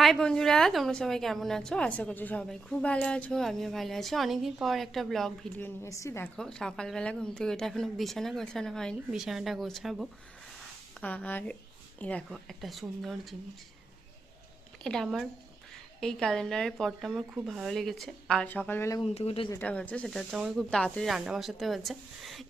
High বন্ধুরা, তোমরা সবাই কেমন আছো? আশা করছি সবাই খুব ভালো আছো। আমিও ভালো আছি। অনেকদিন পর একটা ব্লগ ভিডিও নিয়ে এসেছি। দেখো, সকালবেলা ঘুম থেকে এটা এখনও বিছানা গোছানো হয়নি, বিছানাটা গোছাবো। আর এই দেখো একটা সুন্দর জিনিস, এটা আমার এই ক্যালেন্ডারের পটটা আমার খুব ভালো লেগেছে। আর সকালবেলা ঘুম থেকে উঠে যেটা হয়েছে সেটা হচ্ছে আমাকে খুব তাড়াতাড়ি রান্না বসাতে হয়েছে।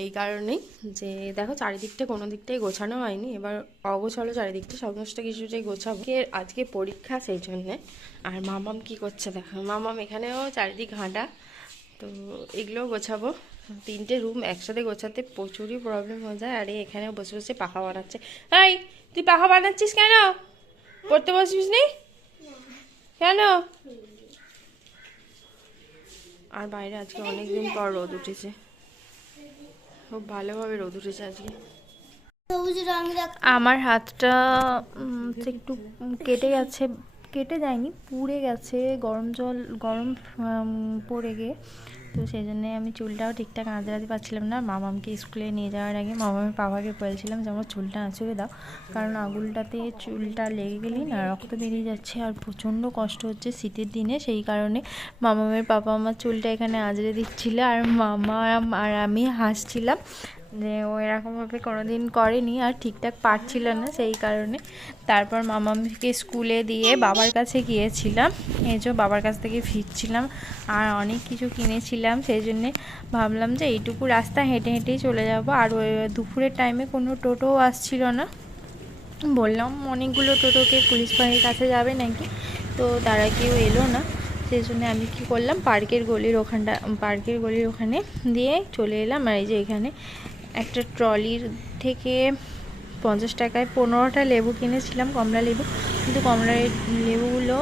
এই কারণেই যে দেখো চারিদিকটা কোনো দিকটাই গোছানো হয়নি, এবার অগোছালো চারিদিকটা, সমস্ত কিছুটাই গোছাবো। আজকে পরীক্ষা, সেই জন্যে। আর মামাম কি করছে দেখো, মামাম এখানেও চারিদিক ঘাঁটা, তো এগুলোও গোছাবো। তিনটে রুম একসাথে গোছাতে প্রচুরই প্রবলেম হয়ে যায়। আর এখানেও বসে বসে পাখা বানাচ্ছে। এই, তুই পাখা বানাচ্ছিস কেন? পড়তে বসবিস নি কেন? আর বাইরে আজকে অনেকদিন পর রোদ উঠেছে, খুব ভালোভাবে রোদ উঠেছে আজকে। আমার হাতটা একটু কেটে গেছে, কেটে যায়নি, পুড়ে গেছে, গরম পড়ে গিয়ে। তো সেই জন্যে আমি চুলটাও ঠিকঠাক আঁচড়াতে পারছিলাম না। মামামকে স্কুলে নিয়ে যাওয়ার আগে মামামের বাবাকে বলছিলাম যে আমার চুলটা আঁচড়ে দাও, কারণ আঙুলটাতে চুলটা লেগে গেলেই না রক্ত বেরিয়ে যাচ্ছে আর প্রচণ্ড কষ্ট হচ্ছে শীতের দিনে। সেই কারণে মামামের পাপা আমার চুলটা এখানে আঁচড়ে দিচ্ছিল, আর মামা আর আমি হাসছিলাম যে ও এরকমভাবে কোনোদিন করেনি আর ঠিকঠাক পারছিল না, সেই কারণে। তারপর মামাকে স্কুলে দিয়ে বাবার কাছে গিয়েছিলাম, এই যে বাবার কাছ থেকে ফিরছিলাম আর অনেক কিছু কিনেছিলাম। সেই জন্যে ভাবলাম যে এইটুকু রাস্তা হেঁটে হেঁটেই চলে যাব। আর ওই দুপুরের টাইমে কোনো টোটোও আসছিল না, বললাম অনেকগুলো টোটোকে পুলিশ বাহিনীর কাছে যাবে নাকি, তো তারা কেউ এলো না। সেই জন্য আমি কি করলাম, পার্কের গলির ওখানে দিয়ে চলে এলাম। আর এই যে এখানে একটা ট্রলির থেকে 50 টাকায় 15টা লেবু কিনেছিলাম, কমলা লেবু। কিন্তু কমলা লেবুগুলো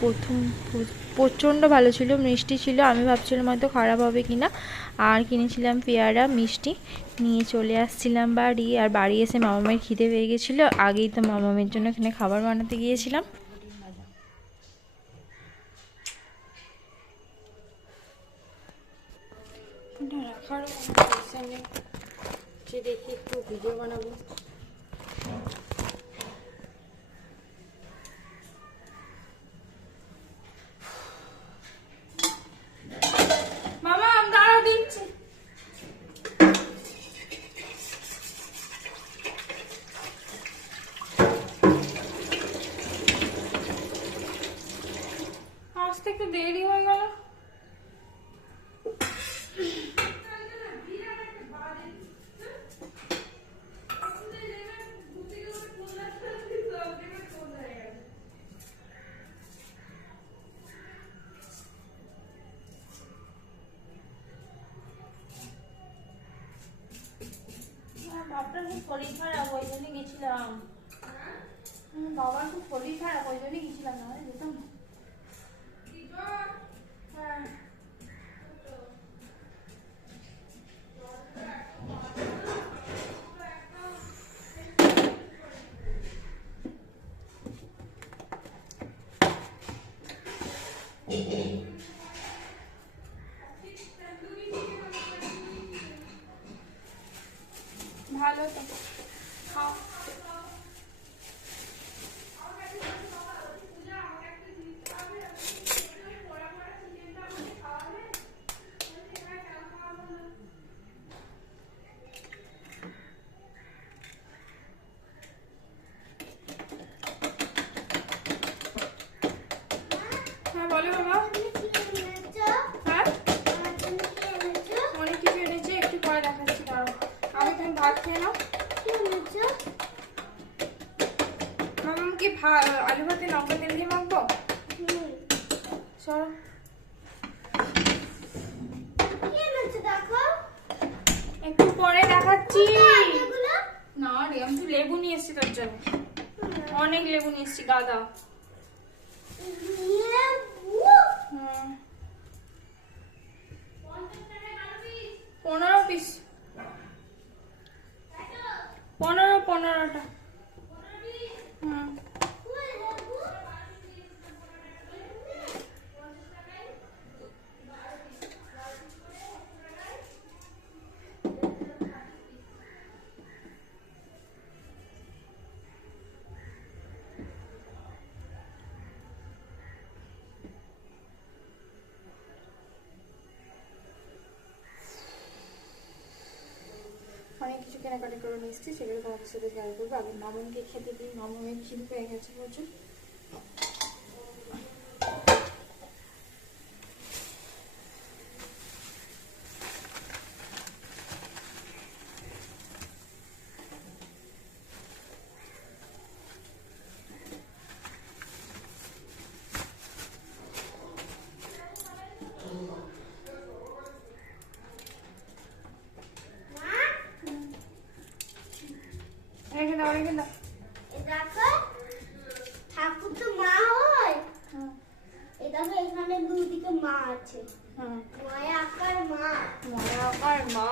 প্রথম প্রচণ্ড ভালো ছিল, মিষ্টি ছিল। আমি ভাবছিলাম হয়তো খারাপ হবে কি না। আর কিনেছিলাম পেয়ারা, মিষ্টি নিয়ে চলে আসছিলাম বাড়ি। আর বাড়ি এসে মামামের খিদে পেয়ে গেছিলো, আগেই তো মামামের জন্য এখানে খাবার বানাতে গিয়েছিলাম। রাখারও কোনো পয়সা নেই যে দেখি একটু ভিডিও বানাবো। মামা দাঁড়াও, দিচ্ছি। আসতে একটু দেরি হয়ে গেল। বাবার খুব শরীর খারাপ, ওই জন্য গেছিলাম। বাবার খুব শরীর খারাপ, ওই জন্য গেছিলাম, না যেতাম না। হ্যাঁ, ভালো তো, খাও। হ্যাঁ বলো বাবা। হ্যাঁ, অনেক কিছু এনেছে, একটু পরে দেখাচ্ছি, দাঁড়াও। আমি তুমি ভাত খেয়ে নাও। মামাকে আলু ভাতে লঙ্কা তেল দিয়ে মাখবো। চলো, একটু পরে দেখাচ্ছি। না রে, আমি তো লেবু নিয়ে এসেছি তোর জন্য, অনেক লেবু নিয়ে এসেছি, গাদা। 15 পিস, 15টা। হুম, কেনাকাটি করে নিয়ে এসেছি, সেগুলো তোমাদের সাথে শেয়ার করবো। আগে মামুনকে খেতে দিই, মামুনের খিদে পেয়ে গেছে প্রচুর। ঠাকুর তো মা হয়। এই দেখো এখানে দুদিকে মা আছে। মায়া আকার মা। মায়া আকার মা।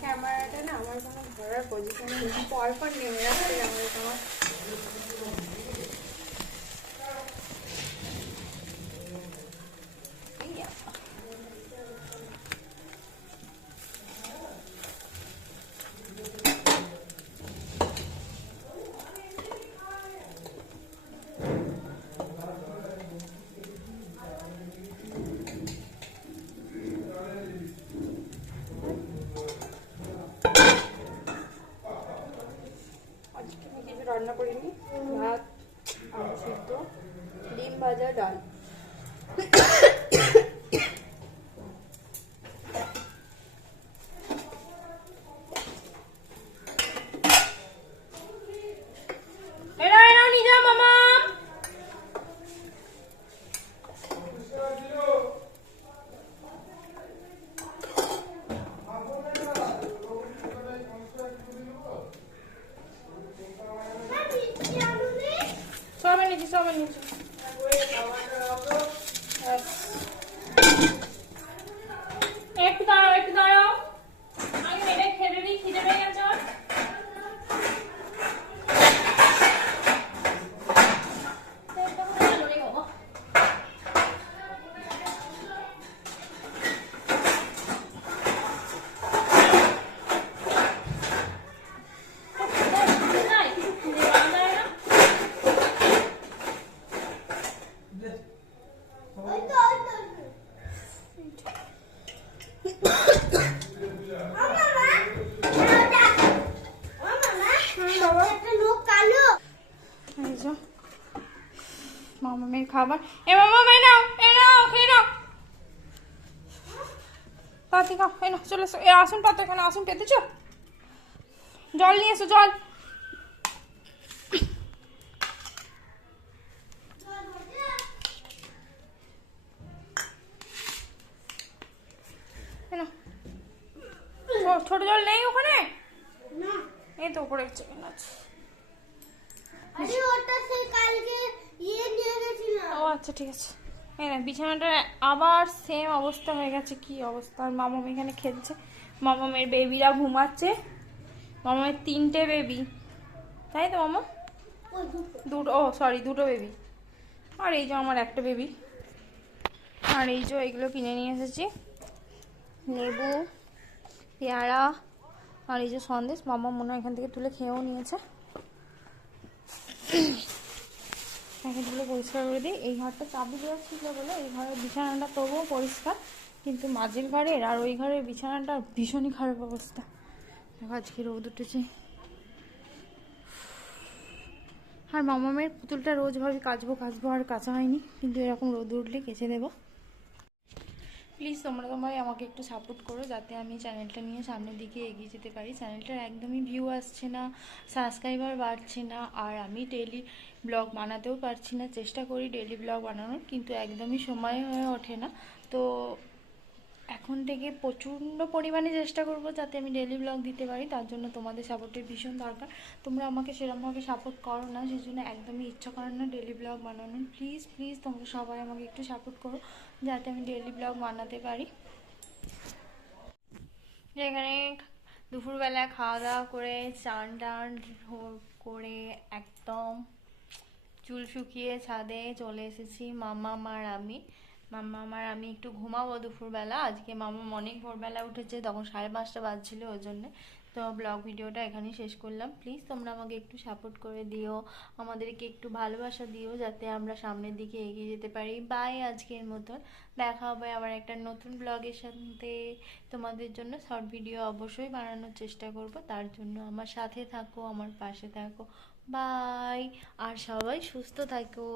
ক্যামেরাটা না আমার কোনো ধরার পজিশনে পরপর নেমে রাখতে আমার তোমার রান্না করিনি। ভাত, আলু সিদ্ধ, ডিম ভাজা, ডাল। একটু দাঁড়াও, একটু দাঁড়াও, আমি এটা খেতে দিই, খিদে পেয়ে গেছে। মামামের খাবার, এ মামা এই নাও, এ নাও, খেয়ে নাও, তাড়াতাড়ি খাও, এই নাও, চলে এসো। আসুন পাতো, এখানে আসুন পেতেছো, জল নিয়ে এসো, জল। ছোট জল নেই ওখানে? এই তো উপরে আছে। ও আচ্ছা, ঠিক আছে। এই না, বিছানাটা আবার সেম অবস্থা হয়ে গেছে। কি অবস্থা! আর মামাম এখানে খেলছে, মামামের বেবিরা ঘুমাচ্ছে। মামামের 3টে বেবি, তাই তো মামা? দুটো, ও সরি, 2টো বেবি। আর এই যে আমার একটা বেবি। আর এই যে এগুলো কিনে নিয়ে এসেছি, লেবু, পেয়ারা আর এই যে সন্দেশ। মামা মনে হয় এখান থেকে তুলে খেয়েও নিয়েছে। প্যাকেটগুলো পরিষ্কার করে দিই। এই ঘরটা চাবি দেওয়া ছিল বলে এই ঘরের বিছানাটা তবুও পরিষ্কার, কিন্তু মাঝের ঘরের আর ওই ঘরের বিছানাটা ভীষণই খারাপ অবস্থা। দেখো আজকে রোদ উঠেছে। আর মামামের পুতুলটা রোজ ভাবে কাচবো আর কাচা হয়নি, কিন্তু এরকম রোদ উঠলে কেচে দেবো। প্লিজ তোমরা আমাকে একটু সাপোর্ট করো, যাতে আমি চ্যানেলটা নিয়ে সামনের দিকে এগিয়ে যেতে পারি। চ্যানেলটার একদমই ভিউ আসছে না, সাবস্ক্রাইবার বাড়ছে না, আর আমি ডেইলি ব্লগ বানাতেও পারছি না। চেষ্টা করি ডেইলি ব্লগ বানানোর, কিন্তু একদমই সময় হয়ে ওঠে না। তো এখন থেকে প্রচণ্ড পরিমাণে চেষ্টা করব যাতে আমি ডেইলি ব্লগ দিতে পারি। তার জন্য তোমাদের সাপোর্টের ভীষণ দরকার। তোমরা আমাকে সেরকমভাবে সাপোর্ট করো না, সেই জন্য একদমই ইচ্ছা করে না ডেইলি ব্লগ বানানোর। প্লিজ প্লিজ তোমরা সবাই আমাকে একটু সাপোর্ট করো যাতে আমি ডেইলি ব্লগ বানাতে পারি। যেখানে দুপুরবেলা খাওয়া দাওয়া করে চান টান করে একদম চুল শুকিয়ে ছাদে চলে এসেছি মামা আর আমি একটু ঘুমাবো দুপুরবেলা। আজকে মামা অনেক ভোরবেলা উঠেছে, তখন 5:30 বাজছিল, ওই জন্যে। তো ব্লগ ভিডিওটা এখানেই শেষ করলাম। প্লিজ তোমরা আমাকে একটু সাপোর্ট করে দিও, আমাদেরকে একটু ভালোবাসা দিও, যাতে আমরা সামনের দিকে এগিয়ে যেতে পারি। বাই, আজকের মতন। দেখা হবে আবার একটা নতুন ব্লগের সাথে। তোমাদের জন্য শর্ট ভিডিও অবশ্যই বানানোর চেষ্টা করব, তার জন্য আমার সাথে থাকো, আমার পাশে থাকো। বাই, আর সবাই সুস্থ থাকো।